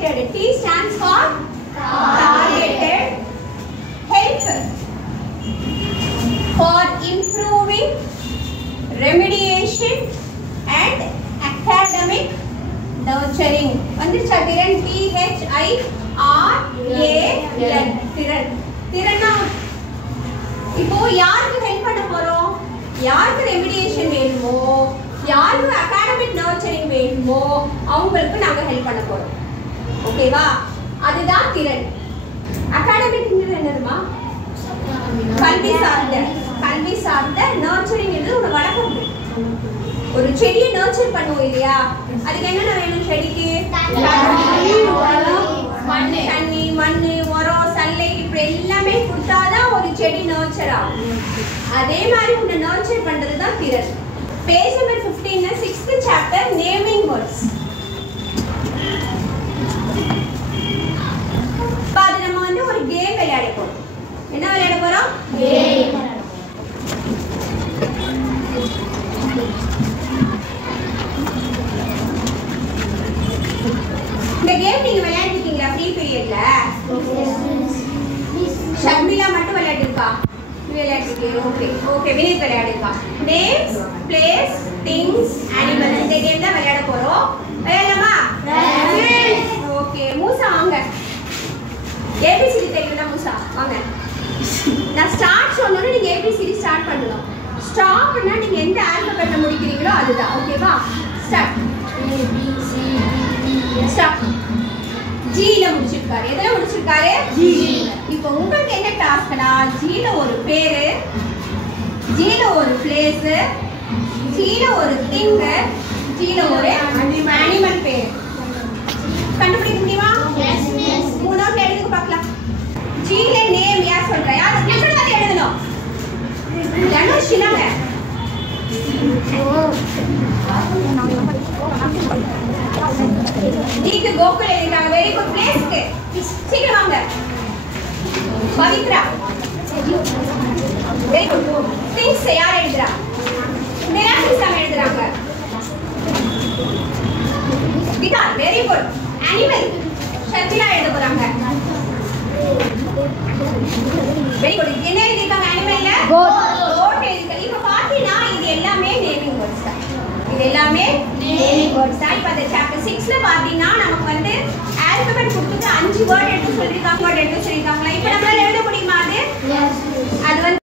targeted. T stands for targeted help for improving remediation and academic nurturing. வந்துச்சா திறன்? THIRAN திறன். திறனா இப்போ யாருக்கு ஹெல்ப் பண்ண போறோம்? யாருக்கு ரெமிடியேஷன் வேணுமோ, யாருக்கு அகாடமிக் நர்ச்சரிங் வேணுமோ அவங்களுக்கு நாங்க ஹெல்ப் பண்ண போறோம். ஓகேவா? அதுதான் திறன். அகாடமிக்ங்கிறது என்னதுமா? கல்வி சார்ந்த நர்ச்சரிங் என்று ஒரு வழக்கம். ஒரு செடியை நர்ச்சர் பண்ணுவோம் இல்லையா? அதுக்கு என்னென்ன வேணும்? செடிக்கு தண்ணி, மண்ணு, உரம், சல்லை இப்படி எல்லாமே கொடுத்தாதான் ஒரு செடி நர்ச்சர் ஆகும். அதே மாதிரி உன்னை நர்ச்சர் பண்றது தான் திறன். Page number 15 6th chapter naming words. பாரு, நம்ம வந்து ஒரு கேம் விளையாட போறோம். என்ன விளையாட போறோம்? கேம். இந்த கேம் நீங்க விளையாடிருக்கீங்களா ஃப்ரீ பீரியட்ல? ஷர்மிளா மட்டும் விளையாடிருக்கா? விளையாடிருக்கீங்க. Okay okay. வினித் விளையாடிருக்கா. Names, places, things, animals. இந்த கேம் தான் விளையாட போறோம். விளையாடலாமா? ஓகே. மூசா வாங்க. ஏபிசிடி தெரியும்ல மூசா? வாங்க. நான் ஸ்டார்ட் சொன்னோனே நீங்க ஏபிசிடி ஸ்டார்ட் பண்ணணும். ஸ்டாப்னா நீங்க எந்த ஆல்பபெட்ல முடிக்கிறீங்களோ அதுதான். ஓகேவா? ஸ்டார்ட். ஸ்டாப். ஜீல முடிச்சிருக்காரு. எதுல முடிச்சிருக்காரு? ஜி. இப்போ உங்களுக்கு என்ன டாஸ்க்னா, ஜீல ஒரு பேரு, ஜீல ஒரு பிளேஸ், ஜீல ஒரு திங், ஜீல ஒரு அனிமல் பேரு கண்டுபிடிக்க முடியுமா? மூணாவது எழுதுங்க பார்க்கலாம். ஜீல நேம் யார் சொல்றா? யார் எப்படி வந்து எழுதணும்? தனுஷ் இல்லங்க. ஜீக்கு கோகுல் எழுதிட்டாங்க. Very good. பிளேஸ்க்கு சீக்கிரம் வாங்க. பவித்ரா. Very good. திங்ஸ் யார் எழுதுறா? நிராசிஸ் தான் எழுதுறாங்க. Geetha. Very good. Animal Sharmila எழுத போறாங்க. Very good. என்ன எழுதிருக்காங்க அனிமல்ல? கோட். கோட் எழுதிருக்காங்க. இப்போ பாத்தீங்கன்னா இது எல்லாமே நேமிங் வேர்ட்ஸ் தான். இது எல்லாமே நேமிங் வேர்ட்ஸ் தான். இப்போ அந்த சாப்டர் 6ல பாத்தீங்கன்னா நமக்கு வந்து ஆல்பபெட் கொடுத்துட்டு 5 வேர்ட் எடுத்து சொல்லிருக்காங்க. வேர்ட் எடுத்து சொல்லிருக்காங்களா? இப்போ நம்மளால எழுத முடியுமா அது? அது வந்து